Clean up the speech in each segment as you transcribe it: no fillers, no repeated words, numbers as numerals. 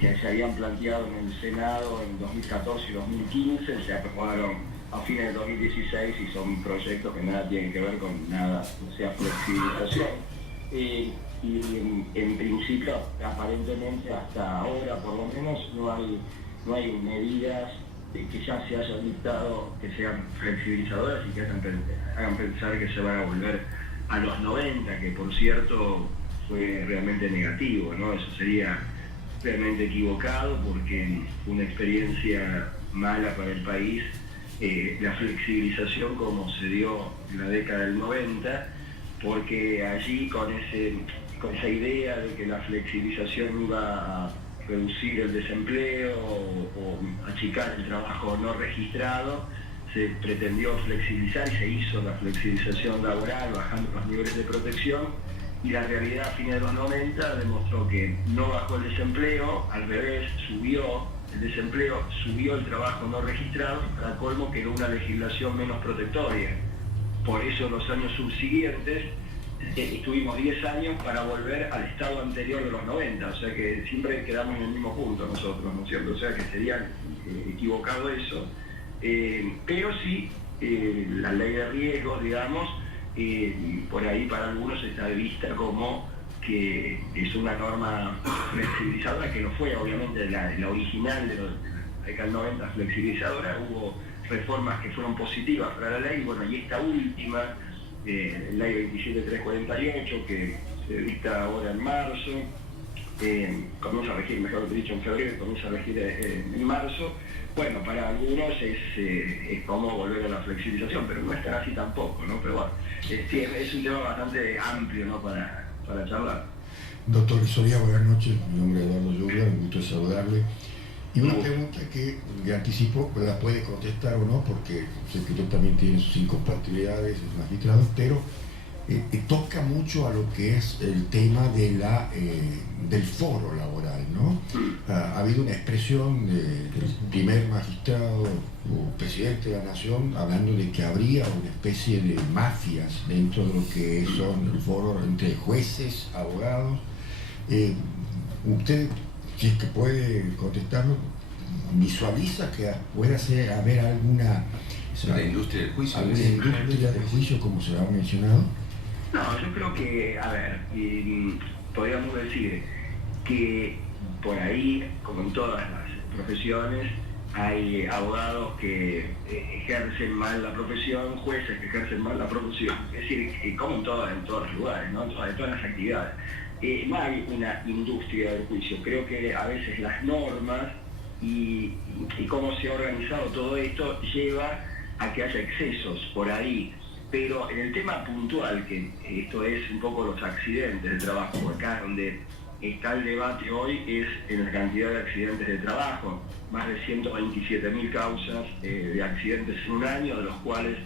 que se habían planteado en el Senado en 2014 y 2015, se aprobaron a fines de 2016 y son proyectos que nada tienen que ver con nada, o sea, flexibilización. Y en principio, aparentemente hasta ahora por lo menos, no hay medidas que ya se hayan dictado que sean flexibilizadoras y que hagan pensar que se van a volver a los 90, que por cierto fue realmente negativo, ¿no? Eso sería realmente equivocado porque fue una experiencia mala para el país, la flexibilización como se dio en la década del 90, porque allí con esa idea de que la flexibilización iba a reducir el desempleo o achicar el trabajo no registrado, se pretendió flexibilizar y se hizo la flexibilización laboral bajando los niveles de protección, y la realidad a fines de los 90 demostró que no bajó el desempleo, al revés, subió el desempleo, subió el trabajo no registrado, para colmo que era una legislación menos protectoria. Por eso en los años subsiguientes estuvimos 10 años para volver al estado anterior de los 90, o sea que siempre quedamos en el mismo punto nosotros, ¿no es cierto? O sea que sería equivocado eso, pero sí la ley de riesgos, digamos, por ahí para algunos está vista como que es una norma flexibilizadora, que no fue obviamente la original de la década del 90 flexibilizadora. Hubo reformas que fueron positivas para la ley, bueno, y esta última, ley 27348, que se dicta ahora en marzo, comienza a regir, mejor dicho, en febrero, comienza a regir en marzo. Bueno, para algunos es como volver a la flexibilización, pero no es tan así tampoco, ¿no? Pero bueno, es un tema bastante amplio, ¿no?, para charlar. Doctor Soria, buenas noches. Mi nombre es Eduardo Lluvia, un gusto saludarle. Y una pregunta que le anticipo, la puede contestar o no, porque sé que usted también tiene sus incompatibilidades, es magistrado, pero toca mucho a lo que es el tema de del foro laboral, ¿no? Ha habido una expresión del primer magistrado o presidente de la Nación hablando de que habría una especie de mafias dentro de lo que son el foro entre jueces, abogados. Usted, si es que puede contestarlo, visualiza que pueda haber alguna industria del juicio, alguna industria del juicio, como se ha mencionado. No, yo creo que, a ver, podríamos decir que por ahí, como en todas las profesiones, hay abogados que ejercen mal la profesión, jueces que ejercen mal la profesión, es decir, como en todos los lugares, ¿no? En todas las actividades. No hay una industria del juicio. Creo que a veces las normas y cómo se ha organizado todo esto lleva a que haya excesos por ahí. Pero en el tema puntual, que esto es un poco los accidentes de trabajo, acá donde está el debate hoy es en la cantidad de accidentes de trabajo, más de 127.000 causas de accidentes en un año, de los cuales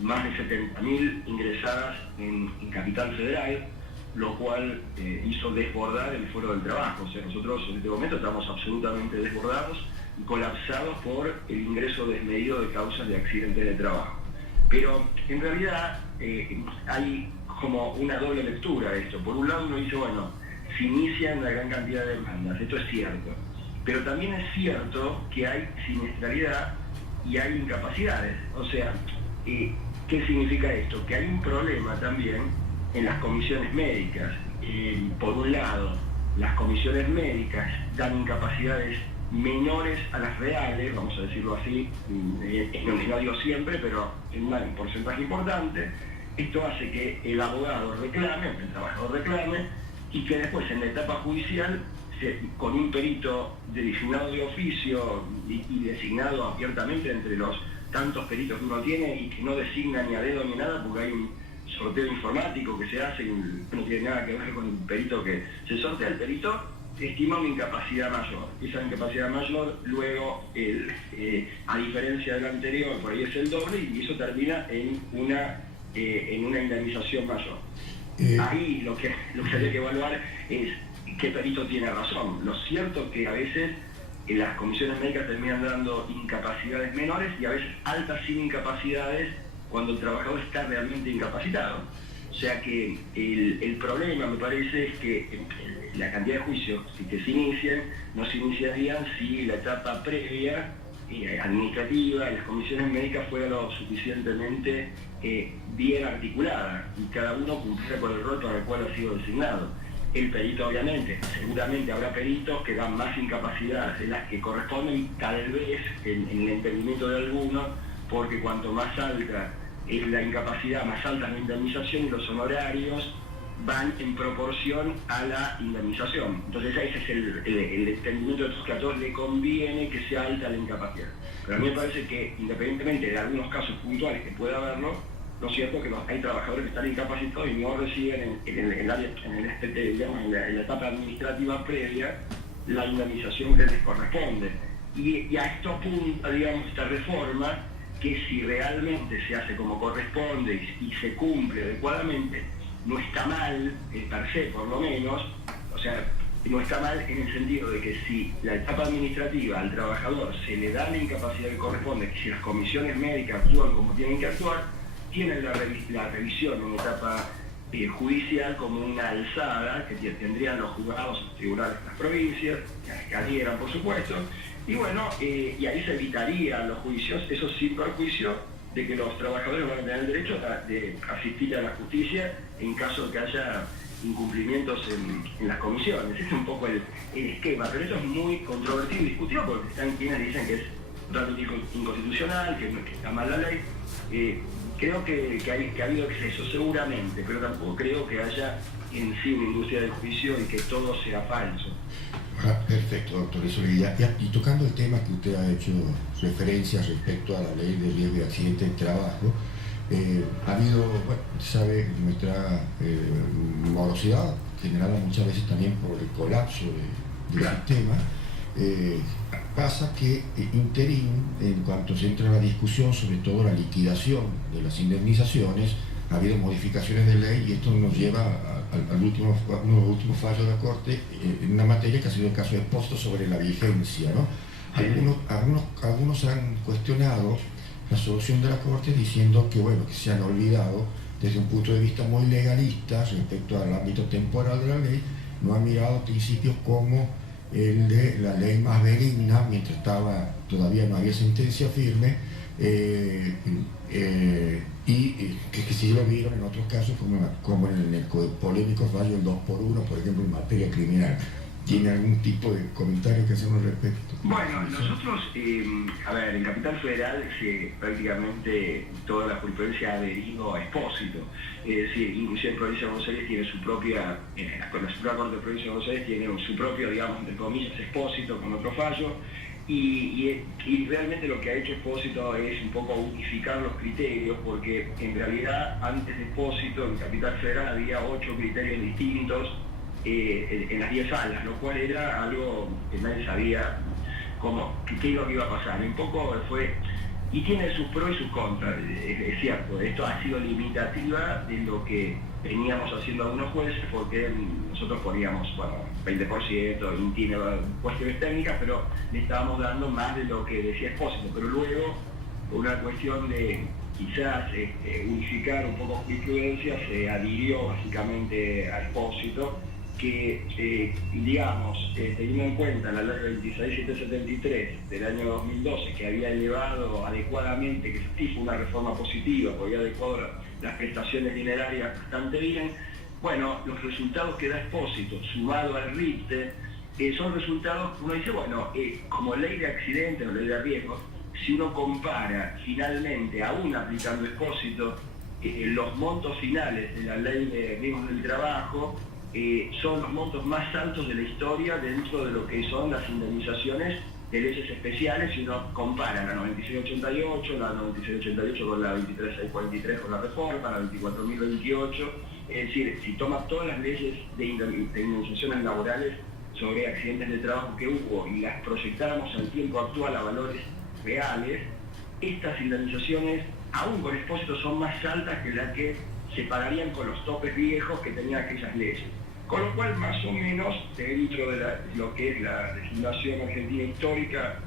más de 70.000 ingresadas en Capital Federal, lo cual hizo desbordar el foro del trabajo. O sea, nosotros en este momento estamos absolutamente desbordados y colapsados por el ingreso desmedido de causas de accidentes de trabajo. Pero en realidad hay como una doble lectura de esto. Por un lado uno dice, bueno, se inicia una gran cantidad de demandas, esto es cierto. Pero también es cierto que hay siniestralidad y hay incapacidades. O sea, ¿qué significa esto? Que hay un problema también en las comisiones médicas. Por un lado, las comisiones médicas dan incapacidades menores a las reales, vamos a decirlo así, no digo siempre, pero en un porcentaje importante. Esto hace que el abogado reclame, el trabajador reclame, y que después en la etapa judicial, con un perito designado de oficio y designado abiertamente entre los tantos peritos que uno tiene y que no designa ni a dedo ni nada, porque hay un sorteo informático que se hace y no tiene nada que ver con el perito que se sortea, el perito estima una incapacidad mayor. Esa incapacidad mayor luego, a diferencia del anterior, por ahí es el doble, y eso termina en una indemnización mayor. Ahí lo que hay que evaluar es qué perito tiene razón. Lo cierto es que a veces las comisiones médicas terminan dando incapacidades menores y a veces altas sin incapacidades cuando el trabajador está realmente incapacitado. O sea que el problema, me parece, es que la cantidad de juicios que se inician no se iniciarían si la etapa previa administrativa y las comisiones médicas fuera lo suficientemente bien articulada y cada uno cumpliera con el rol para el cual ha sido designado. El perito, obviamente, seguramente habrá peritos que dan más incapacidad de las que corresponden, tal vez en el entendimiento de algunos, porque cuanto más alta es la incapacidad, más alta es la indemnización y los honorarios van en proporción a la indemnización. Entonces ese es el entendimiento de que a todos le conviene que sea alta la incapacidad. Pero a mí me parece que, independientemente de algunos casos puntuales que pueda haberlo, lo cierto es que hay trabajadores que están incapacitados y no reciben en la etapa administrativa previa la indemnización que les corresponde. Y a esto apunta, digamos, esta reforma, que si realmente se hace como corresponde y se cumple adecuadamente, no está mal, per se por lo menos, o sea, no está mal en el sentido de que si la etapa administrativa al trabajador se le da la incapacidad que corresponde, que si las comisiones médicas actúan como tienen que actuar, tienen la revisión en etapa judicial como una alzada que tendrían los juzgados, los tribunales de las provincias, que adhieran por supuesto, y bueno, y ahí se evitarían los juicios, eso sin perjuicio de que los trabajadores van a tener el derecho de asistir a la justicia en caso de que haya incumplimientos en las comisiones. Ese es un poco el esquema, pero eso es muy controvertido y discutido porque están quienes dicen que es totalmente inconstitucional, que está mal la ley. Creo que ha habido exceso, seguramente, pero tampoco creo que haya en sí una industria del juicio y que todo sea falso. Perfecto, doctor. Y tocando el tema que usted ha hecho referencia respecto a la ley de riesgo de accidente de trabajo, ha habido, bueno, sabe, nuestra morosidad generada muchas veces también por el colapso del sistema. Pasa que interín, en cuanto se entra en la discusión sobre todo la liquidación de las indemnizaciones, ha habido modificaciones de ley y esto nos lleva a uno de los últimos fallos de la Corte en una materia que ha sido el caso de Expósito sobre la vigencia, ¿no? Algunos han cuestionado la solución de la Corte diciendo que, bueno, que se han olvidado desde un punto de vista muy legalista respecto al ámbito temporal de la ley, no han mirado principios como el de la ley más benigna, mientras todavía no había sentencia firme, y que sí lo vieron en otros casos, como en el polémico fallo del 2x1, por ejemplo, en materia criminal. ¿Tiene algún tipo de comentario que hacernos al respecto? Bueno, nosotros, en Capital Federal prácticamente toda la jurisprudencia ha adherido a Expósito. Es decir, inclusive en Provincia de Buenos Aires tiene su propia, la Suprema Corte de Provincia de Buenos Aires tiene su propio, digamos, entre comillas, Expósito con otro fallo. Y realmente lo que ha hecho Expósito es un poco unificar los criterios, porque en realidad antes de Expósito en Capital Federal había 8 criterios distintos en las 10 salas, lo cual era algo que nadie sabía qué es lo que iba a pasar. Un poco fue, y tiene sus pros y sus contras, es cierto, esto ha sido limitativa de lo que veníamos haciendo algunos jueces, porque nosotros poníamos, 20%, tiene cuestiones técnicas, pero le estábamos dando más de lo que decía Expósito, pero luego, por una cuestión de quizás unificar un poco jurisprudencia, se adhirió básicamente a Expósito, que, teniendo en cuenta la ley 26773 del año 2012, que había elevado adecuadamente, que sí fue una reforma positiva, porque había adecuado las prestaciones dinerarias bastante bien, bueno, los resultados que da Expósito, sumado al RIPTE, son resultados, uno dice, como ley de accidentes o ley de riesgos, si uno compara finalmente, aún aplicando Expósito, los montos finales de la ley de riesgos del trabajo, son los montos más altos de la historia dentro de lo que son las indemnizaciones de leyes especiales. Si uno compara la 9688, la 9688 con la 23643 con la reforma, la 24028, es decir, si toma todas las leyes de indemnizaciones laborales sobre accidentes de trabajo que hubo y las proyectáramos al tiempo actual a valores reales, estas indemnizaciones, aún con Expósito, son más altas que las que se pagarían con los topes viejos que tenían aquellas leyes. Con lo cual, más o menos, dentro de lo que es la legislación argentina histórica,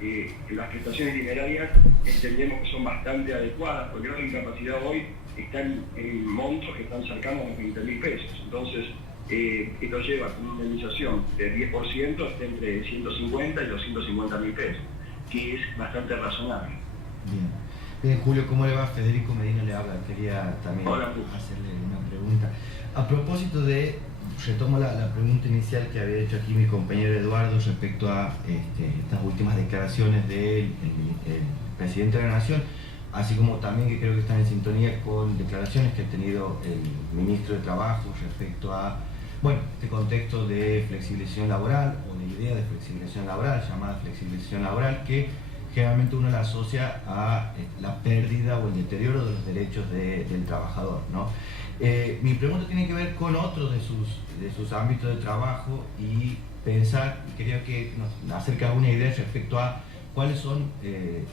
las prestaciones dinerarias entendemos que son bastante adecuadas, porque la incapacidad hoy están en montos que están cercanos a los 20.000 pesos. Entonces, esto lleva una indemnización del 10% entre 150 y 250 mil pesos, que es bastante razonable. Bien, Julio, ¿cómo le va? Federico Medina le habla. Quería también hacerle una pregunta. A propósito de, retomo la pregunta inicial que había hecho aquí mi compañero Eduardo respecto a estas últimas declaraciones del presidente de la Nación, así como también que creo que están en sintonía con declaraciones que ha tenido el ministro de Trabajo respecto a, bueno, este contexto de flexibilización laboral o de idea de flexibilización laboral, llamada flexibilización laboral, que generalmente uno la asocia a la pérdida o el deterioro de los derechos del trabajador, ¿no? Mi pregunta tiene que ver con otro de sus ámbitos de trabajo y pensar, quería que nos acerque una idea respecto a cuáles son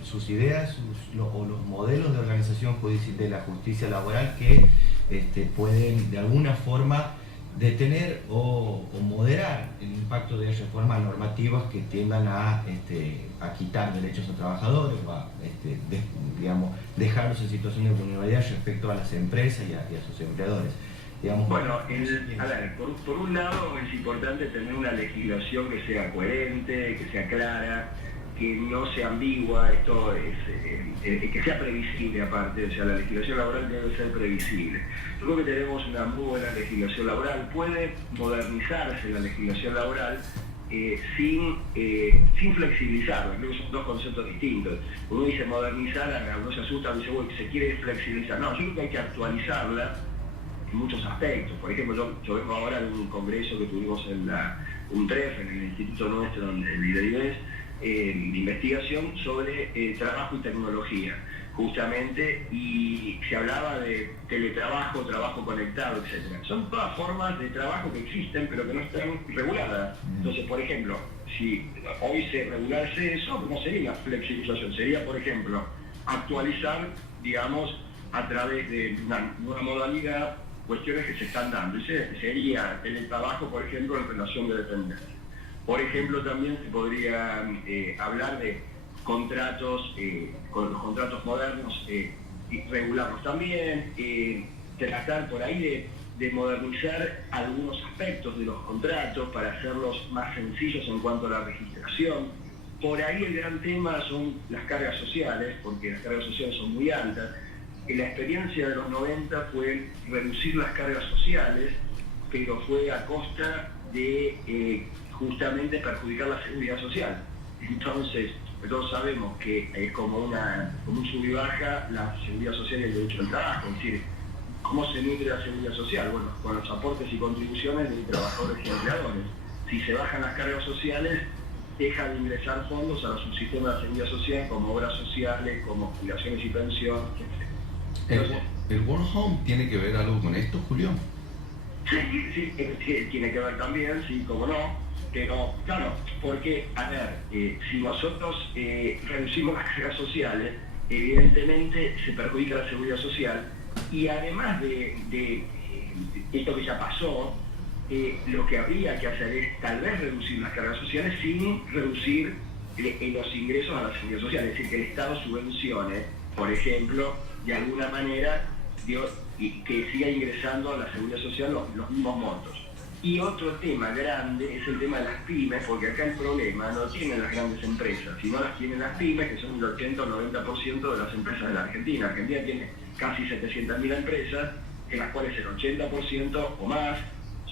sus ideas o los modelos de organización de la justicia laboral que pueden de alguna forma detener o moderar el impacto de reformas normativas que tiendan a quitar derechos a trabajadores o a digamos, dejarlos en situación de vulnerabilidad respecto a las empresas y a sus empleadores. Digamos, bueno, a ver, por un lado es importante tener una legislación que sea coherente, que sea clara, que no sea ambigua, esto es que sea previsible aparte, o sea, la legislación laboral debe ser previsible. Yo creo que tenemos una muy buena legislación laboral, puede modernizarse la legislación laboral sin flexibilizarla, creo que son dos conceptos distintos. Uno dice modernizar, uno se asusta, dice, bueno, se quiere flexibilizar. No, yo creo que hay que actualizarla en muchos aspectos. Por ejemplo, yo vengo ahora de un congreso que tuvimos en un TREF, en el instituto nuestro, el IDEIDES, de investigación sobre trabajo y tecnología, justamente, y se hablaba de teletrabajo, trabajo conectado, etc. Son todas formas de trabajo que existen, pero que no están reguladas. Entonces, por ejemplo, si hoy se regulase eso, no sería una flexibilización, sería, por ejemplo, actualizar, digamos, a través de una nueva modalidad, cuestiones que se están dando. Ese sería teletrabajo, por ejemplo, en relación de dependencia. Por ejemplo, también se podría hablar de contratos, con los contratos modernos, y regularlos también, tratar por ahí de modernizar algunos aspectos de los contratos para hacerlos más sencillos en cuanto a la registración. Por ahí el gran tema son las cargas sociales, porque las cargas sociales son muy altas. La experiencia de los 90 fue reducir las cargas sociales, pero fue a costa de justamente perjudicar la seguridad social. Entonces, todos sabemos que es como un sub y baja la seguridad social y el derecho al trabajo. Es decir, ¿cómo se nutre la seguridad social? Bueno, con los aportes y contribuciones de trabajadores y empleadores. Si se bajan las cargas sociales, deja de ingresar fondos a los subsistemas de seguridad social, como obras sociales, como jubilaciones y pensiones, etc. ¿El Work Home tiene que ver algo con esto, Julio? Sí, tiene que ver también, sí, cómo no. Pero, claro, porque, a ver, si nosotros reducimos las cargas sociales, evidentemente se perjudica la seguridad social, y además de esto que ya pasó, lo que habría que hacer es tal vez reducir las cargas sociales sin reducir los ingresos a la seguridad social, es decir, que el Estado subvencione, por ejemplo, de alguna manera, y que siga ingresando a la seguridad social los mismos montos. Y otro tema grande es el tema de las pymes, porque acá el problema no tienen las grandes empresas, sino las tienen las pymes, que son el 80 o 90% de las empresas de la Argentina. Argentina tiene casi 700.000 empresas, en las cuales el 80% o más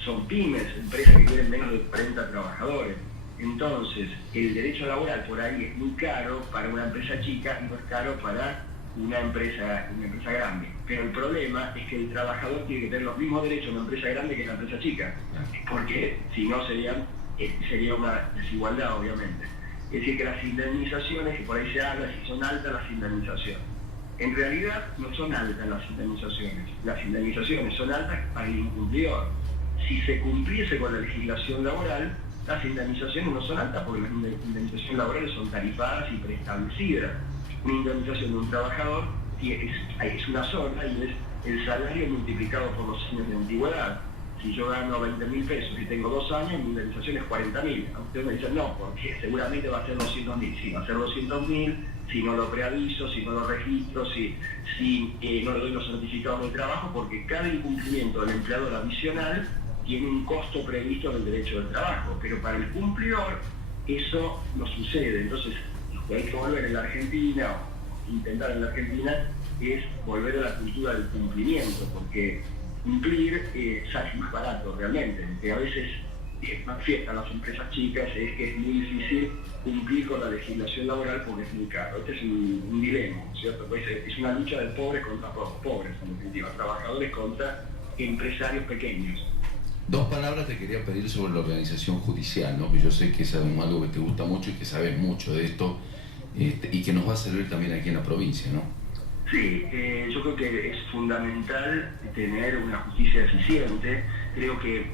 son pymes, empresas que tienen menos de 40 trabajadores. Entonces, el derecho laboral por ahí es muy caro para una empresa chica y no es caro para una empresa grande. Pero el problema es que el trabajador tiene que tener los mismos derechos en una empresa grande que en una empresa chica, porque si no sería una desigualdad, obviamente. Es decir, que las indemnizaciones, que por ahí se habla, si son altas las indemnizaciones. En realidad no son altas las indemnizaciones. Las indemnizaciones son altas para el incumplidor. Si se cumpliese con la legislación laboral, las indemnizaciones no son altas porque las indemnizaciones laborales son tarifadas y preestablecidas. Una indemnización de un trabajador es una sola y es el salario multiplicado por los años de antigüedad. Si yo gano 20.000 pesos y tengo 2 años, mi indemnización es 40.000. Ustedes me dicen, no, porque seguramente va a ser 200.000. Si va a ser 200.000, si no lo preaviso, si no lo registro, si no le doy los certificados de trabajo, porque cada incumplimiento del empleador adicional tiene un costo previsto en el derecho del trabajo, pero para el cumplidor eso no sucede. Entonces, lo que hay que volver en la Argentina, o intentar en la Argentina, es volver a la cultura del cumplimiento, porque cumplir sale más barato realmente. Que a veces manifiestan las empresas chicas es que es muy difícil cumplir con la legislación laboral porque es muy caro. Este es un dilema, ¿cierto? Pues es una lucha de pobres contra pobres, en definitiva, trabajadores contra empresarios pequeños. Dos palabras te quería pedir sobre la organización judicial, ¿no? Que yo sé que es algo que te gusta mucho y que sabes mucho de esto, y que nos va a servir también aquí en la provincia, ¿no? Sí, yo creo que es fundamental tener una justicia eficiente. Creo que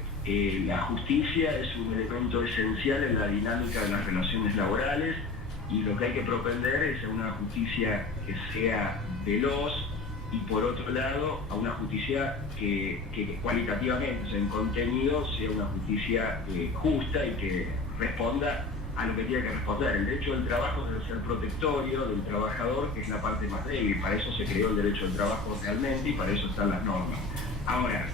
la justicia es un elemento esencial en la dinámica de las relaciones laborales, y lo que hay que propender es a una justicia que sea veloz, y por otro lado a una justicia que cualitativamente, o sea, en contenido, sea una justicia justa y que responda a lo que tiene que responder. El derecho del trabajo debe ser protectorio del trabajador, que es la parte más débil. Para eso se creó el derecho del trabajo realmente, y para eso están las normas. Ahora,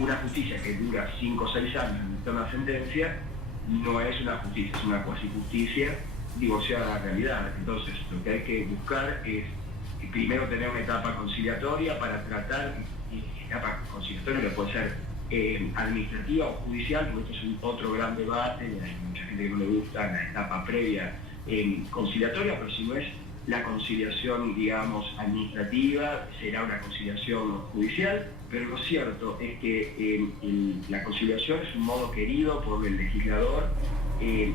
una justicia que dura 5 o 6 años en una sentencia no es una justicia, es una cuasi justicia divorciada de la realidad. Entonces, lo que hay que buscar es primero tener una etapa conciliatoria para tratar, y etapa conciliatoria que puede ser administrativa o judicial, porque esto es otro gran debate, y hay mucha gente que no le gusta la etapa previa conciliatoria, pero si no es la conciliación, digamos, administrativa, será una conciliación judicial. Pero lo cierto es que la conciliación es un modo querido por el legislador y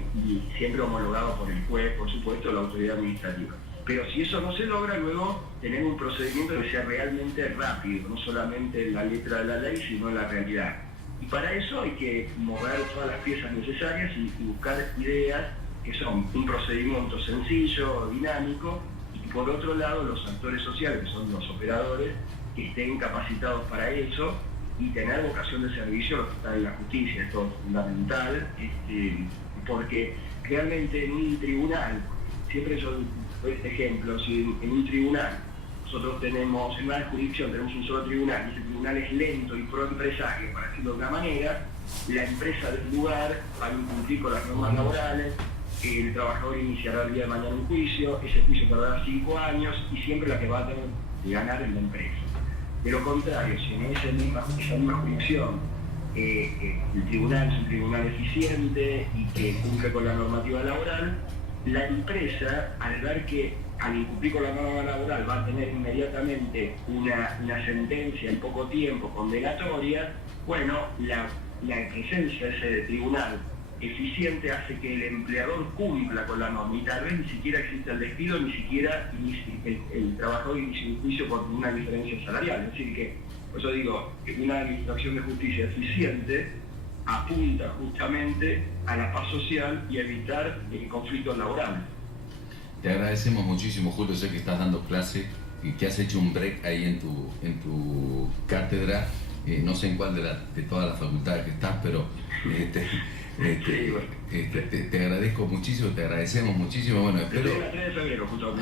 siempre homologado por el juez, por supuesto, la autoridad administrativa. Pero si eso no se logra, luego tener un procedimiento que sea realmente rápido, no solamente en la letra de la ley, sino en la realidad. Y para eso hay que mover todas las piezas necesarias y buscar ideas que son un procedimiento sencillo, dinámico, y por otro lado los actores sociales, que son los operadores, que estén capacitados para eso, y tener vocación de servicio, los que están en la justicia. Esto es fundamental, porque realmente en un tribunal, siempre yo doy este ejemplo, si en un tribunal nosotros tenemos, en una jurisdicción tenemos un solo tribunal, y ese tribunal es lento y pro-empresario, para decirlo de una manera, la empresa del lugar va a incumplir con las normas laborales, el trabajador iniciará el día de mañana un juicio, ese juicio tardará 5 años, y siempre la que va a tener que ganar es la empresa. De lo contrario, si en esa misma jurisdicción el tribunal es un tribunal eficiente y que cumple con la normativa laboral, la empresa, al ver que al incumplir con la norma laboral va a tener inmediatamente una sentencia en poco tiempo condenatoria, bueno, la presencia de ese tribunal eficiente hace que el empleador cumpla con la norma, y tal vez ni siquiera exista el despido, ni siquiera el trabajador inicie un juicio por una diferencia salarial. Es decir, que, por eso digo, que una administración de justicia eficiente apunta justamente a la paz social y a evitar conflictos laborales. Te agradecemos muchísimo, Julio. Sé que estás dando clase y que has hecho un break ahí en tu cátedra, no sé en cuál de todas las facultades que estás, pero te agradezco muchísimo, te agradecemos muchísimo. Bueno, espero... El 3 de febrero, justo.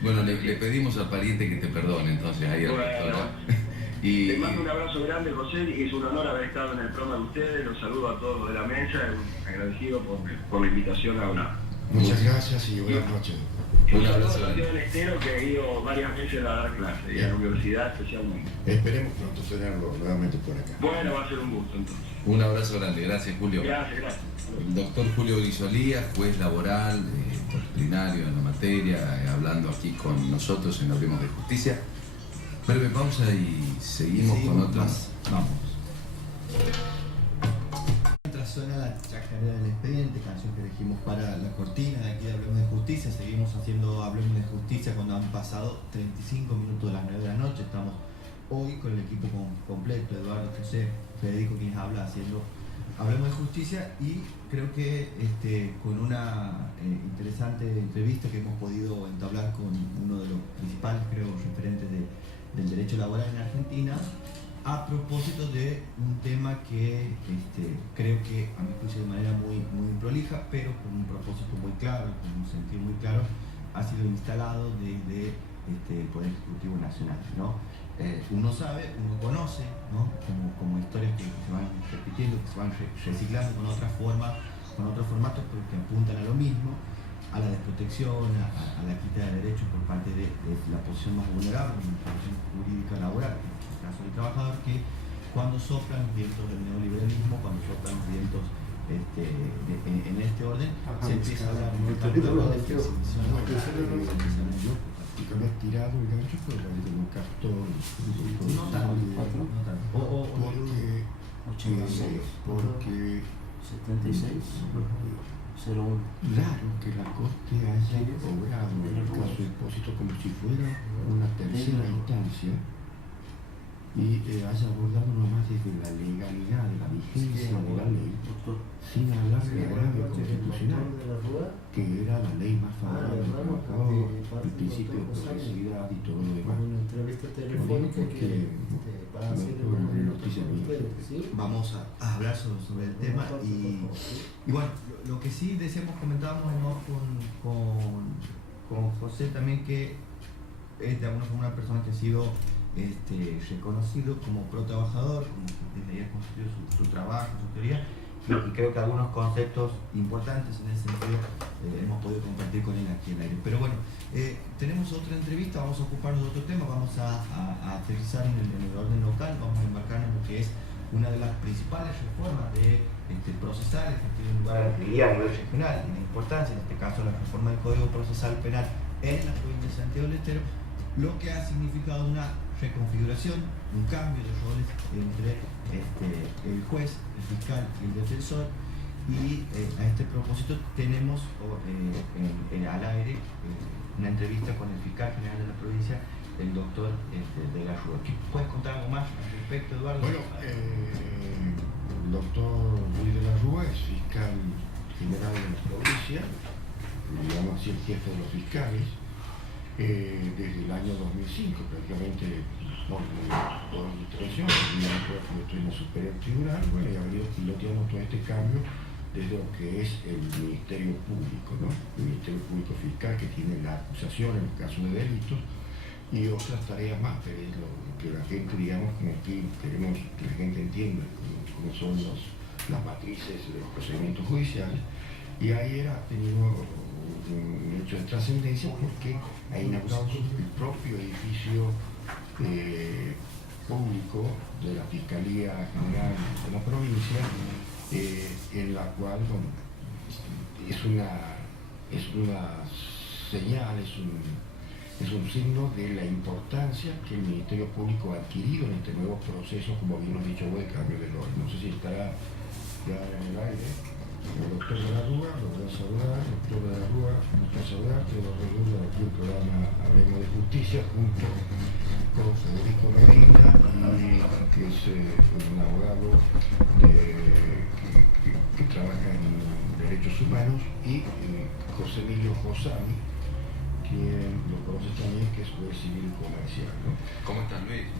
Bueno, le pedimos al pariente que te perdone, entonces ahí al restaurante. Les mando un abrazo grande, José, y es un honor haber estado en el programa de ustedes. Los saludo a todos los de la mesa, agradecido por la invitación a hablar. Muchas gracias y buenas noches. Un abrazo grande. Un Estero que he ido varias veces a dar clases, y a la universidad especialmente. Esperemos pronto tenerlo nuevamente por acá. Bueno, va a ser un gusto entonces. Un abrazo grande, gracias, Julio. Gracias. El doctor Julio Grisolía, juez laboral, disciplinario en la materia, hablando aquí con nosotros en Hablemos de Justicia. Breve pausa y seguimos con otras. Vamos. Mientras suena la chacarera del expediente, canción que elegimos para la cortina de aquí de Hablemos de Justicia, seguimos haciendo Hablemos de Justicia cuando han pasado 35 minutos de las 9 de la noche. Estamos hoy con el equipo completo, Eduardo, José, Federico, quienes habla haciendo Hablemos de Justicia, y creo que con una interesante entrevista que hemos podido entablar con uno de los principales, creo, referentes del derecho laboral en Argentina, a propósito de un tema que creo que, a mi juicio, de manera muy, muy prolija, pero con un propósito muy claro, con un sentido muy claro, ha sido instalado desde el Poder Ejecutivo Nacional, ¿no? Uno sabe, uno conoce, ¿no? como historias que se van repitiendo, que se van reciclando con otras formas, con otros formatos, pero que apuntan a lo mismo, a la desprotección, a la quita de derechos por parte de la posición más vulnerable, la posición jurídica laboral, en el caso del trabajador, que cuando soplan los vientos del neoliberalismo, cuando soplan los vientos en este orden, se empieza a hablar de definición. Y que me has tirado el gancho, pero parece como un cartón. No tanto. Porque 76, 01. Claro que la Corte haya obrado el caso de Expósito como si fuera una tercera instancia y haya abordado nomás desde la legalidad, de la vigencia de la ley, sin hablar de agravio constitucional, que era la ley más favorable al trabajador, el principio de progresividad y todo lo demás. Vamos a hablar sobre el tema y bueno, lo que sí decíamos, comentábamos con José también, que es de alguna forma una persona que ha sido reconocido como pro trabajador, como que desde ahí ha construido su trabajo, su teoría, y creo que algunos conceptos importantes en ese sentido hemos podido compartir con él aquí en el aire. Pero bueno, tenemos otra entrevista, vamos a ocuparnos de otro tema, vamos a aterrizar en el orden local, vamos a embarcarnos en lo que es una de las principales reformas procesales que tiene lugar a nivel regional, y la importancia, en este caso, la reforma del Código Procesal Penal en la provincia de Santiago del Estero, lo que ha significado una reconfiguración, un cambio de roles entre el juez, el fiscal y el defensor, y a este propósito tenemos al aire una entrevista con el fiscal general de la provincia, el doctor de la Rúa. ¿Puedes contar algo más al respecto, Eduardo? Bueno, el doctor Luis de la Rúa es fiscal general de la provincia, digamos así, el jefe de los fiscales, desde el año 2005, prácticamente por administración, estoy en la Superior Tribunal, bueno, y ha venido piloteando todo este cambio desde lo que es el Ministerio Público, ¿no? El Ministerio Público Fiscal, que tiene la acusación en el caso de delitos y otras tareas más, pero es lo que la gente, digamos, como aquí queremos que la gente entienda cómo son las matrices de los procedimientos judiciales, y ahí ha tenido un hecho de trascendencia porque ha inaugurado el propio edificio público de la Fiscalía General de la provincia, en la cual, bueno, es una señal, es un signo de la importancia que el Ministerio Público ha adquirido en este nuevo proceso, como bien nos ha dicho, de cambio de orden. No sé si estará ya en el aire. El doctor de la Rúa, lo voy a saludar. Doctor de la Rúa, me gusta saludarte, lo reúno aquí el programa Hablemos de Justicia, junto con Federico Medina, que es un abogado que trabaja en derechos humanos, y José Emilio Josami, quien lo conoce también, que es juez civil comercial, ¿no? ¿Cómo estás, Luis?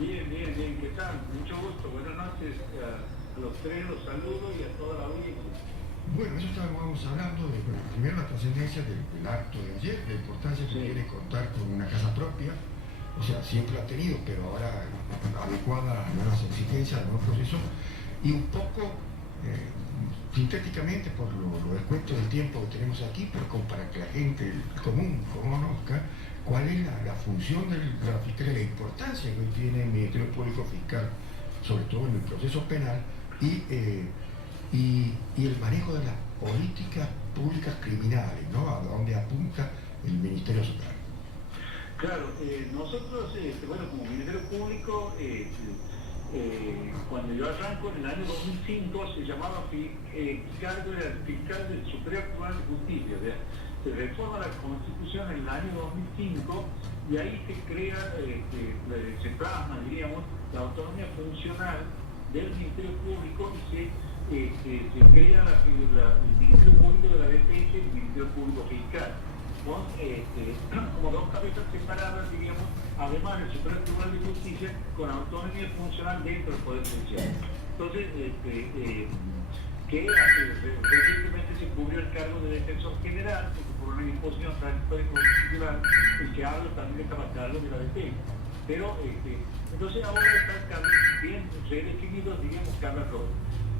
Bien, ¿qué tal? Mucho gusto, buenas noches a los tres, los saludo y a toda la audiencia. Bueno, eso estábamos hablando de, primero la trascendencia del acto de ayer, la importancia que tiene contar con una casa propia, o sea, siempre la ha tenido, pero ahora adecuada a las nuevas exigencias, al nuevo proceso, y un poco sintéticamente, por lo descuento del tiempo que tenemos aquí, pero para que la gente el común conozca cuál es la función de la Fiscalía, la importancia que hoy tiene el Ministerio Público Fiscal, sobre todo en el proceso penal, y el manejo de las políticas públicas criminales, ¿no? A dónde apunta el Ministerio Social. Claro, nosotros, bueno, como Ministerio Público, cuando yo arranco en el año 2005, se llamaba fiscal del Superior Tribunal de Justicia. Se reforma la Constitución en el año 2005 y ahí se crea, se plasma, diríamos, la autonomía funcional del Ministerio Público, y se crea el Ministerio Público de la DPS y el Ministerio Público Fiscal, como dos cabezas separadas, diríamos, además del Superior Tribunal de Justicia, con autonomía funcional dentro del Poder Judicial. Entonces, que recientemente se cubrió el cargo de defensor general, porque por una disposición transitoria constitucional, el que habla también estaba a cargo de la defensa. Pero, entonces ahora están bien redefinidos, diríamos, cada rol.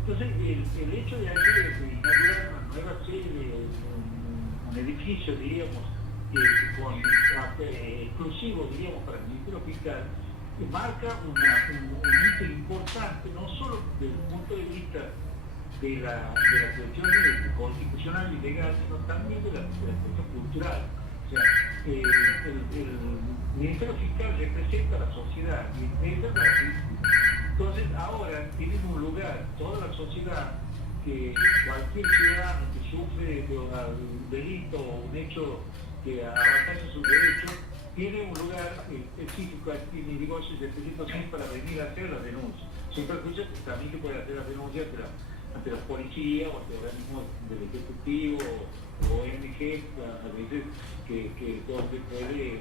Entonces, el hecho de inaugurar una nueva sede, un edificio, diríamos, exclusivo, diríamos, para el Ministerio Fiscal, marca un hito importante, no solo desde el punto de vista de la cuestión constitucional y legal, sino también de la cuestión cultural. O sea, el Ministerio Fiscal representa a la sociedad y esa es la política. Entonces, ahora tienen un lugar, toda la sociedad, que cualquier ciudadano que sufre de un delito o un hecho que avantaje sus derechos, tiene un lugar específico aquí en negocios específicos para venir a hacer las denuncias. Sin perjuicio, también se puede hacer las denuncias ante la policía o ante organismos del Ejecutivo o ONG, a veces que donde puede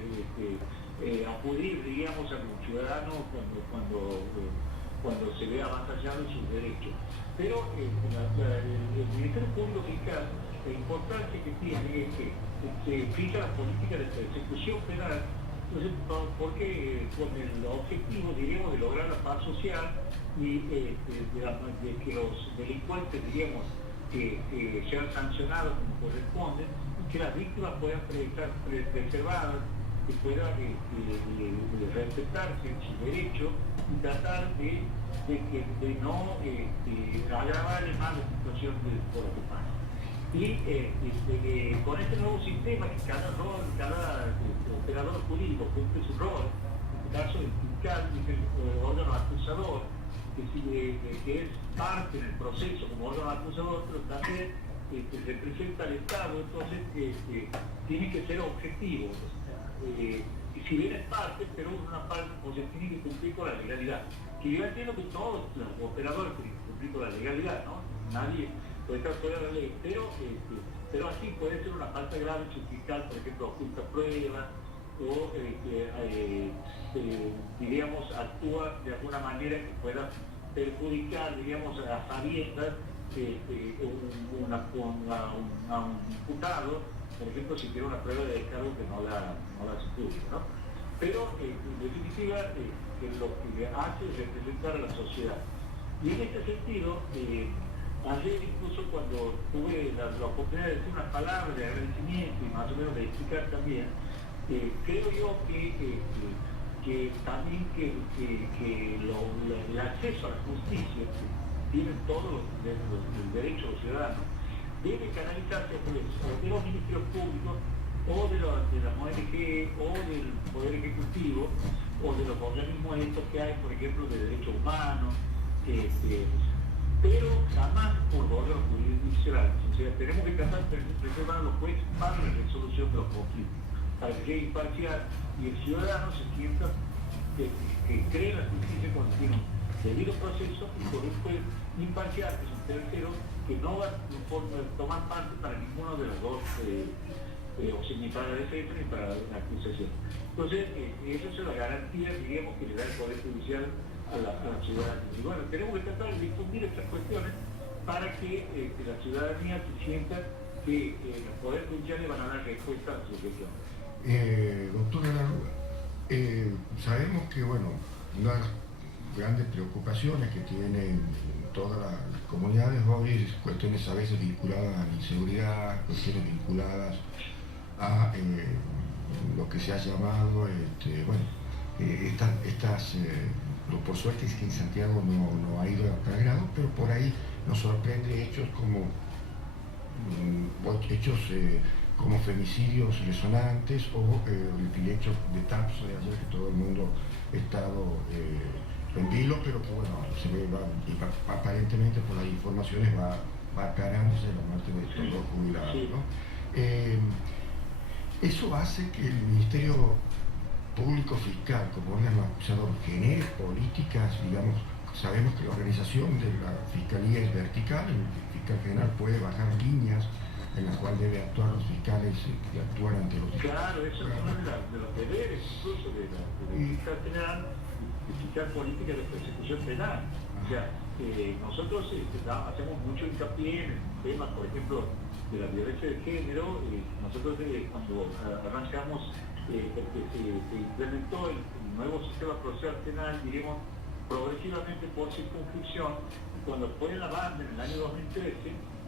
acudir, digamos, a un ciudadano cuando se ve avantallado en sus derechos. Pero el Ministerio Público Fiscal, la importancia que tiene es que se fija la política de persecución penal, entonces, porque con el objetivo, diríamos, de lograr la paz social y de que los delincuentes, diríamos, que sean sancionados como corresponde y que las víctimas puedan estar preservadas, que puedan respetarse en sus derechos y tratar de no agravar más la situación por lo que pasa. Y con este nuevo sistema, que cada operador jurídico cumple su rol, en este caso el fiscal es el órgano acusador, que es parte del proceso como órgano acusador, pero también representa al Estado, entonces tiene que ser objetivo. Y si bien es parte, pero una parte, o sea, tiene que cumplir con la legalidad. Que yo entiendo que todos los operadores tienen que cumplir con la legalidad, ¿no? Nadie puede estar fuera de la ley, pero así puede ser una falta grave si el fiscal, por ejemplo, oculta pruebas o, diríamos, actúa de alguna manera que pueda perjudicar, diríamos, a sabiendas a un imputado, por ejemplo, si tiene una prueba de descargo que no la estudia, ¿no? Pero, en definitiva, lo que hace es representar a la sociedad. Y en este sentido, ayer incluso cuando tuve la oportunidad de decir unas palabras de agradecimiento y más o menos de explicar también, creo yo que también el acceso a la justicia que tienen todos los derechos de los ciudadanos debe canalizarse de los ministerios públicos o de las ONG o del Poder Ejecutivo o de los organismos estos que hay, por ejemplo, de derechos humanos, pero jamás por órganos jurisdiccionales. O sea, tenemos que tratar de preservar a los jueces para la resolución de los conflictos, para que sea imparcial y el ciudadano se sienta que cree en la justicia cuando tiene un debido proceso y por un juez imparcial, que es un tercero, que no va a tomar parte para ninguno de los dos, o sea, ni para la defensa ni para la acusación. Entonces, esa es la garantía, diríamos, que le da el Poder Judicial a la ciudadanía. Y bueno, tenemos que tratar de difundir estas cuestiones para que la ciudadanía se sienta que los Poderes Judiciales van a dar respuesta a sus cuestiones. Doctora Larrua, sabemos que, bueno, una de las grandes preocupaciones que tienen todas las comunidades hoy es cuestiones a veces vinculadas a la inseguridad, cuestiones vinculadas a lo que se ha llamado, por suerte es que en Santiago no ha ido a tal grado, pero por ahí nos sorprende hechos como como femicidios resonantes o el hecho de Tapso de ayer, que todo el mundo ha estado en vilo, pero que bueno, se ve, aparentemente por las informaciones va aclarándose la muerte de estos dos jubilados, ¿no? Eso hace que el Ministerio Público Fiscal, como órgano acusador, genere políticas, digamos, sabemos que la organización de la Fiscalía es vertical, el fiscal general puede bajar líneas en las cuales debe actuar los fiscales que actúan ante los... Claro, eso es uno de los deberes incluso del fiscal general, de fiscal política de persecución penal. O sea, nosotros hacemos mucho hincapié en temas, por ejemplo, de la violencia de género. Nosotros cuando arrancamos, porque se implementó el nuevo sistema procesal penal, diríamos, progresivamente por circunscripción, cuando fue la banda en el año 2013,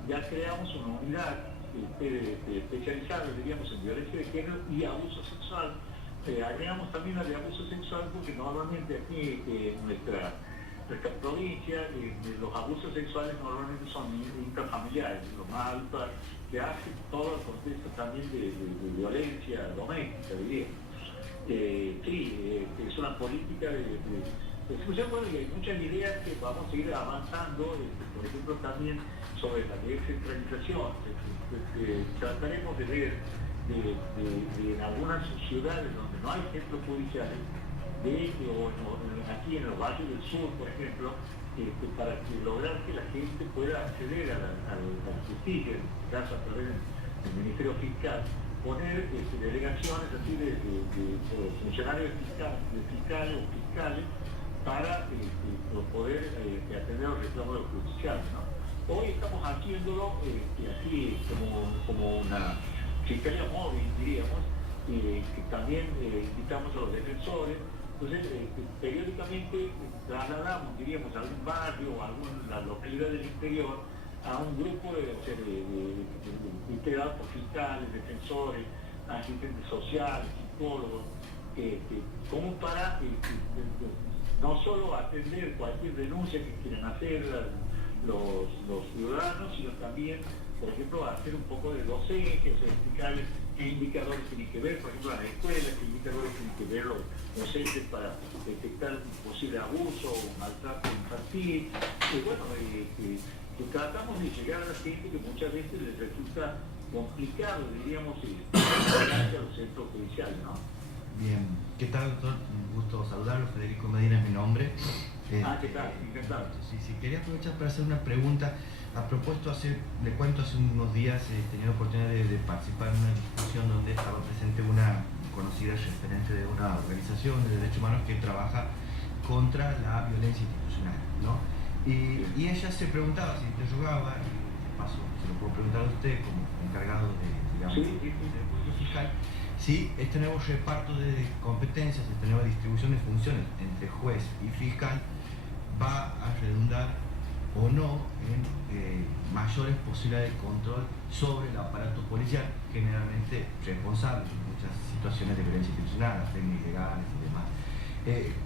ya creamos una unidad especializada, diríamos, en violencia de género y abuso sexual. Agregamos también la de abuso sexual porque normalmente aquí en nuestra provincia los abusos sexuales normalmente son intrafamiliares, lo más habitual, que hace todo el contexto también de violencia doméstica, diríamos. Es una política de discusión, bueno, y hay muchas ideas que vamos a ir avanzando, por ejemplo también sobre la descentralización. Trataremos de ver en algunas ciudades donde no hay centros judiciales, aquí en los barrios del sur, por ejemplo, para lograr que la gente pueda acceder a la justicia, en este caso a través del Ministerio Fiscal, poner delegaciones así de funcionarios fiscales o fiscales para poder atender los reclamos de los judiciales, ¿no? Hoy estamos haciéndolo así como una fiscalía móvil, diríamos, que también invitamos a los defensores. Entonces, periódicamente trasladamos, diríamos, a algún barrio o a alguna localidad del interior a un grupo integrado por fiscales, defensores, asistentes sociales, psicólogos, como para no solo atender cualquier denuncia que quieran hacer los ciudadanos, sino también, por ejemplo, hacer un poco de docencia, o sea, explicarles qué indicadores tienen que ver, por ejemplo, a la escuela, qué indicadores tienen que ver los docentes para detectar un posible abuso o maltrato infantil. Y bueno, tratamos de llegar a la gente que muchas veces les resulta complicado, diríamos, llegar a los centros judiciales, ¿no? Bien, ¿qué tal, doctor? Un gusto saludarlo. Federico Medina es mi nombre. ¿Qué tal? Encantado. Sí, quería aprovechar para hacer una pregunta. A propósito, le cuento, hace unos días tenía la oportunidad de participar en una discusión donde estaba presente una conocida referente de una organización de derechos humanos que trabaja contra la violencia institucional, ¿no? Y ella se preguntaba, se interrogaba, y de paso se lo puedo preguntar a usted como encargado de, digamos, del Poder Fiscal, si este nuevo reparto de competencias, esta nueva distribución de funciones entre juez y fiscal va a redundar o no en mayores posibilidades de control sobre el aparato policial, generalmente responsable de muchas situaciones de violencia institucional, técnicas ilegales y demás.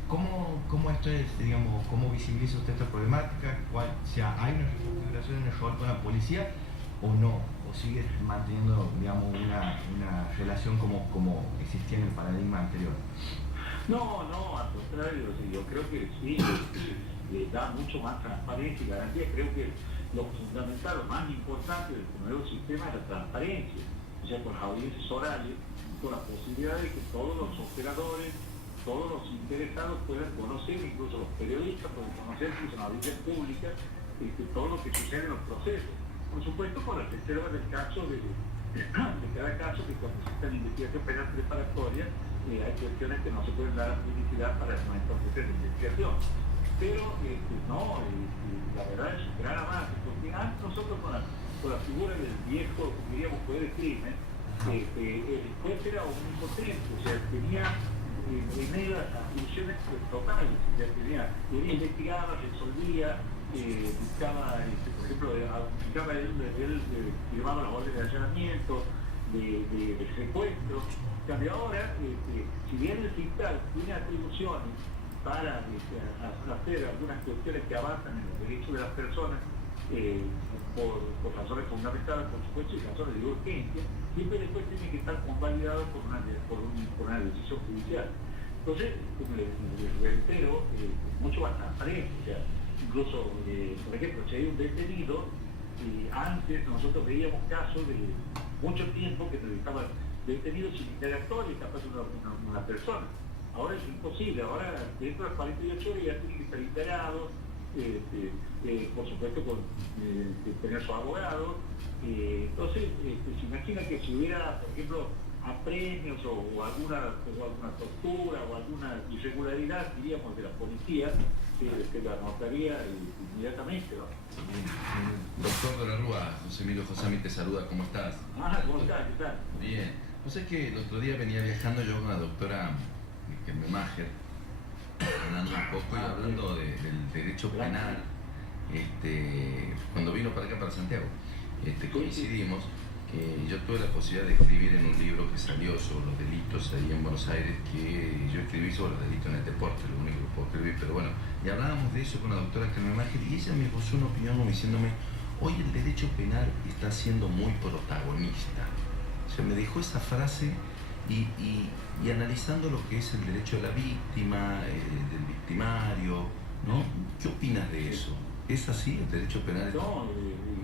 ¿Cómo esto es, digamos, cómo visibiliza usted esta problemática? ¿Hay una reconfiguración en el rol con la policía o no? ¿O sigue manteniendo, digamos, una relación como existía en el paradigma anterior? No, al contrario, yo creo que sí, le da mucho más transparencia y garantía. Creo que lo fundamental, lo más importante del nuevo sistema es la transparencia, o sea, con las audiencias orales, con la posibilidad de que todos los operadores, todos los interesados puedan conocer, incluso los periodistas pueden conocer, incluso en la audiencia pública, todo lo que sucede en los procesos. Por supuesto, con las reservas del caso de cada caso, que cuando se está en investigación penal preparatoria, hay cuestiones que no se pueden dar publicidad para nuestros procesos de investigación. Pero la verdad es un gran avance, porque antes nosotros con la figura del viejo, diríamos, juez de crimen, el juez era omnipotente, o sea, tenía en él las atribuciones totales, o sea, él investigaba, resolvía, buscaba, por ejemplo, él llevaba las órdenes de allanamiento, de secuestro. En cambio ahora, si bien el fiscal tiene atribuciones para hacer algunas cuestiones que avanzan en los derechos de las personas, por razones fundamentales, por supuesto, y razones de urgencia, siempre después tiene que estar convalidado por una decisión judicial. Entonces, como les reitero, mucho más transparente. O sea, incluso, por ejemplo, si hay un detenido, antes nosotros veíamos casos de mucho tiempo que necesitaban detenidos sin interactuar y capaz una persona. Ahora es imposible, ahora dentro de las 48 horas ya tiene que estar integrado, por supuesto con tener su abogado. Entonces, se imagina que si hubiera, por ejemplo, apremios o alguna tortura o alguna irregularidad, diríamos, de la policía, te la anotaría inmediatamente, ¿no? Doctor de la Rúa, José Emilio Josami te saluda, ¿cómo estás? ¿Cómo estás? ¿Qué tal? Bien. No sé que el otro día venía viajando yo con la doctora Kemmermacher, hablando un poco y hablando del derecho penal, cuando vino para acá, para Santiago, coincidimos. Yo tuve la posibilidad de escribir en un libro que salió sobre los delitos ahí en Buenos Aires, que yo escribí sobre los delitos en el deporte, lo único que puedo escribir, pero bueno, y hablábamos de eso con la doctora Kemmermacher y ella me puso una opinión diciéndome, hoy el derecho penal está siendo muy protagonista. O sea, me dejó esa frase y analizando lo que es el derecho de la víctima, del victimario, ¿no? ¿Qué opinas de eso? ¿Es así el derecho penal? No,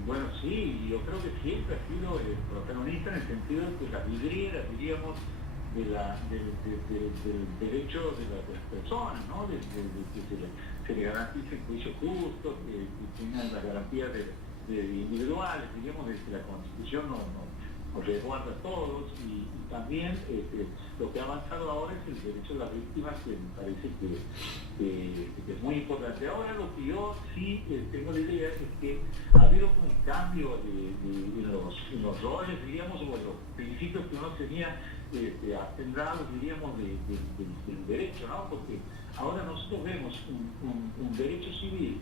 bueno, sí, yo creo que siempre ha sido protagonista en el sentido de que la vidriera, diríamos, del derecho de las personas, ¿no? De que se le garantice el juicio justo, que tengan las garantías individuales, diríamos, de que la Constitución nos resguarda a todos y también lo que ha avanzado ahora es el derecho de las víctimas, que me parece que es muy importante. Ahora lo que yo sí tengo la idea es que ha habido un cambio en los roles, diríamos, o en los principios que uno tenía atendrados, diríamos, del derecho, ¿no? Porque ahora nosotros vemos un derecho civil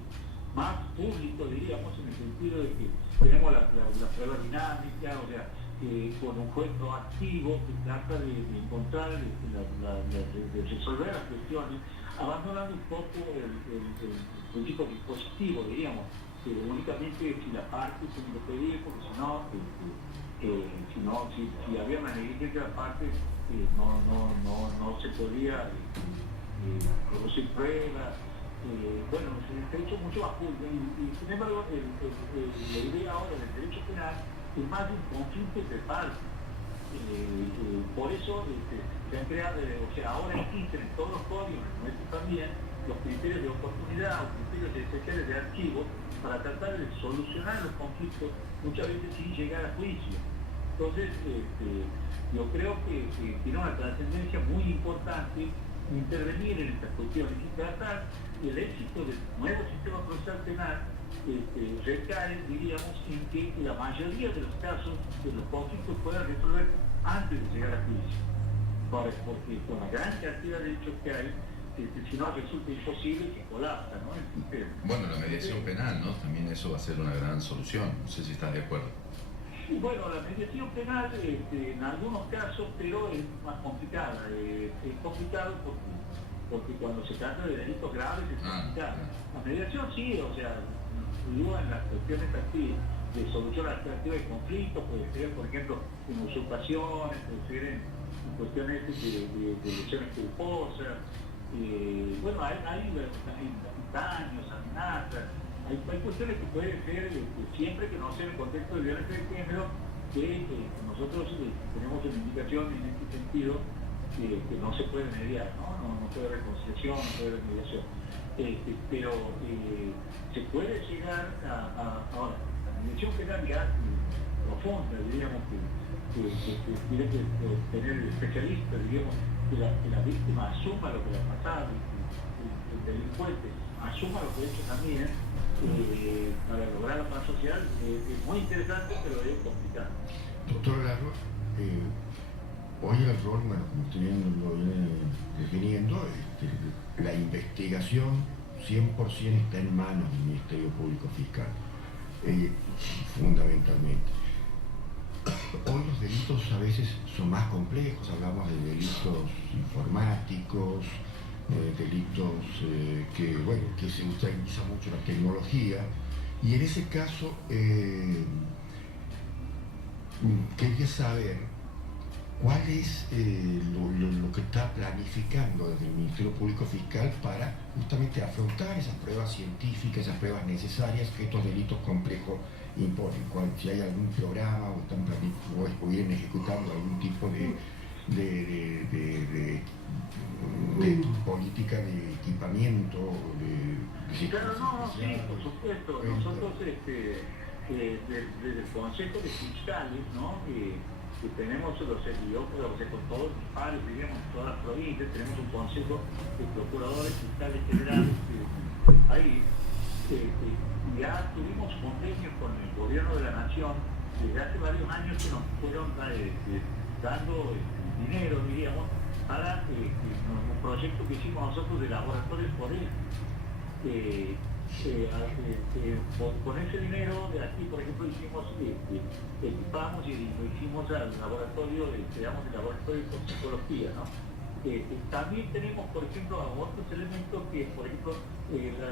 más público, diríamos, en el sentido de que tenemos la prueba dinámica, o sea, con un juez proactivo que trata de encontrar, de resolver las cuestiones, abandonando un poco el tipo dispositivo, diríamos, que únicamente si la parte se lo pedía, porque si había una negligencia de la parte, no se podía producir pruebas. Bueno, se ha hecho mucho más público y sin embargo la idea ahora del derecho penal es más de un conflicto entre partes. Por eso se han creado, o sea, ahora existen en todos los códigos, nuestros también, los criterios de oportunidad, los criterios especiales de archivo, para tratar de solucionar los conflictos, muchas veces sin llegar a juicio. Entonces, yo creo que tiene una trascendencia muy importante intervenir en estas cuestiones y tratar el éxito del nuevo sistema procesal penal recae, diríamos, en que la mayoría de los casos de los conflictos puedan resolver antes de llegar a juicio. Porque con la gran cantidad de hechos que hay, si no resulta imposible que colapsa, ¿no? Bueno, la mediación penal, ¿no? También eso va a ser una gran solución. No sé si estás de acuerdo. Bueno, la mediación penal en algunos casos, pero es más complicada. Es complicado porque cuando se trata de delitos graves es complicado. La mediación sí, o sea, ayuda en las cuestiones así de solución alternativa de conflictos, puede ser, por ejemplo, en usurpaciones, puede ser en cuestiones de lesiones culposas. Bueno, hay también daños, amenazas. Hay cuestiones que pueden ser, siempre que no sea en el contexto de violencia de género, que nosotros tenemos una indicación en este sentido que no se puede mediar, no puede haber conciliación, no puede haber mediación. Pero se puede llegar ahora, la mediación penal ya profunda, diríamos, que tiene que tener el especialista, diríamos, que la víctima asuma lo que le ha pasado, el delincuente asuma lo que ha hecho también, para lograr la paz social. Es muy interesante, pero es complicado. Doctor Larro, hoy el rol, bueno, como usted lo viene definiendo, la investigación 100% está en manos del Ministerio Público Fiscal, fundamentalmente. Hoy los delitos a veces son más complejos, hablamos de delitos informáticos, delitos que se utiliza mucho la tecnología, y en ese caso quería saber cuál es lo que está planificando desde el Ministerio Público Fiscal para justamente afrontar esas pruebas científicas, esas pruebas necesarias que estos delitos complejos imponen. Si hay algún programa o vienen ejecutando algún tipo de política de equipamiento, Claro, sí, por supuesto. Nosotros desde el Consejo de Fiscales, ¿no? tenemos con todos los padres, diríamos, en todas las provincias, tenemos un consejo de procuradores fiscales generales ahí. Ya tuvimos convenios con el gobierno de la nación desde hace varios años que nos fueron dando dinero, diríamos, para un proyecto que hicimos nosotros de laboratorios forenses. Con ese dinero de aquí, por ejemplo, equipamos y lo hicimos al laboratorio, creamos el laboratorio de toxicología, ¿no? También tenemos, por ejemplo, otros elementos que, por ejemplo,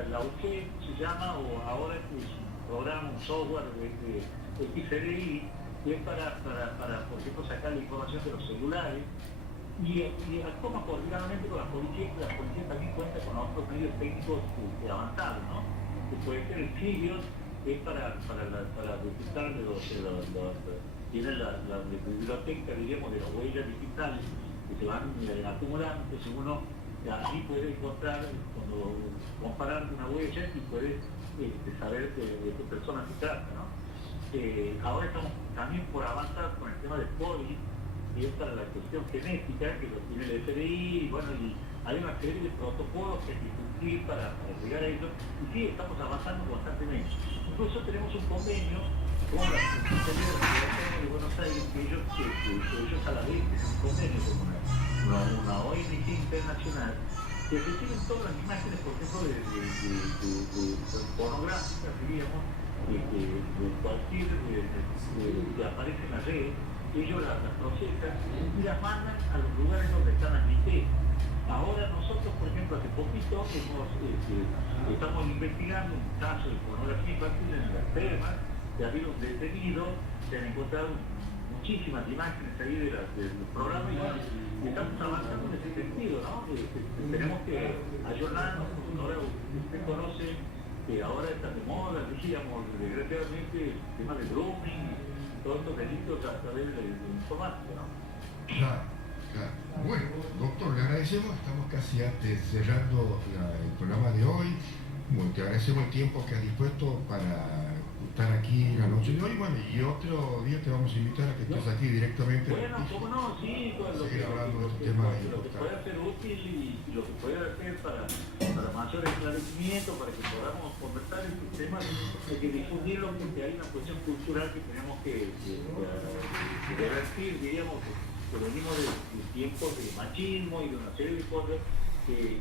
la UG se llama, o ahora es un programa, un software de XRI, que es para, por ejemplo, sacar la información de los celulares, y actúa coordinadamente con la policía también cuenta con otros medios técnicos avanzados, ¿no? Que puede ser el Sirius, que es para detectar tiene la biblioteca, diríamos, de las huellas digitales que se van acumulando, entonces uno ahí puede encontrar, cuando comparar una huella, y puede saber de qué persona se trata, ¿no? Ahora estamos también por avanzar con el tema del COVID, y es para la cuestión genética, que lo tiene el FDI, y bueno, y hay una serie de protocolos que hay que cumplir para llegar a eso, y sí, estamos avanzando constantemente. Incluso tenemos un convenio con la Secretaría de la Ciudad de Buenos Aires, que ellos a la vez tienen un convenio con una ONG internacional, que reciben todas las imágenes, por ejemplo, de pornográficas, diríamos, de cualquier que aparece en la red. Ellos las procesan y las mandan a los lugares donde están las ITs. Ahora nosotros, por ejemplo, hace poquito estamos investigando un caso de pornografía infantil en las termas, que ha habido un detenido, se han encontrado muchísimas imágenes ahí del programa, y estamos avanzando en ese sentido, ¿no? Tenemos que ayornarnos, porque ahora usted conoce que ahora está de moda, decíamos, desgraciadamente, el tema de grooming, todos estos delitos a través de informática, ¿no? Claro. Bueno, doctor, le agradecemos, estamos casi cerrando el programa de hoy. Bueno, te agradecemos el tiempo que has dispuesto para estar aquí la noche de hoy, bueno, y otro día te vamos a invitar a que estés aquí directamente. Bueno, cómo no, sí, pues, seguir hablando de este tema lo que pueda ser útil y lo que pueda hacer para mayor esclarecimiento, para que podamos conversar en estos temas, hay que difundirlo, porque hay una cuestión cultural que tenemos que revertir, diríamos, que venimos de tiempos de machismo y de una serie de cosas que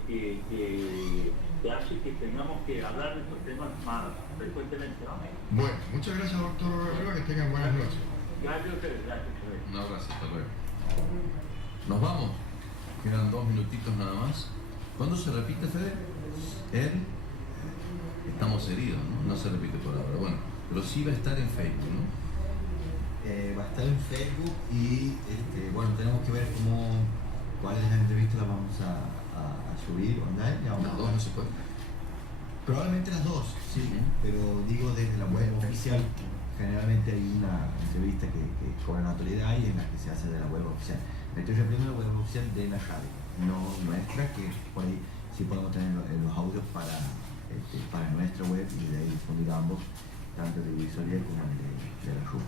hace que tengamos que hablar de estos temas más frecuentemente, ¿no? Bueno, muchas gracias, doctor Rivera, que tengan buenas noches. Gracias a ustedes, gracias. Un abrazo, hasta luego. Nos vamos, quedan 2 minutitos nada más. ¿Cuándo se repite, Fede? Estamos heridos, ¿no? No se repite por ahora. Bueno, pero sí va a estar en Facebook, ¿no? Va a estar en Facebook y bueno, tenemos que ver cuáles de las entrevistas las vamos a subir online. Las dos no se pueden. Probablemente las dos, sí, pero digo desde la web oficial. Generalmente hay una entrevista que cobra notoriedad y en la que se hace de la web oficial. Me estoy refiriendo a la web oficial de la radio, no nuestra, que por ahí sí podemos tener los audios para nuestra web y de ahí difundir ambos, tanto el de Visoria como el de la RUP.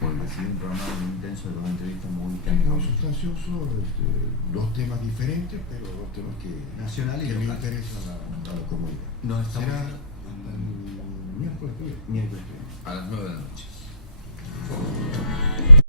Bueno, ha sido un programa muy intenso, de 2 entrevistas muy sustancioso, 2 temas diferentes, pero 2 temas que nacionales le interesan a la comunidad. No estamos Será miércoles que viene. A las 9 de la noche.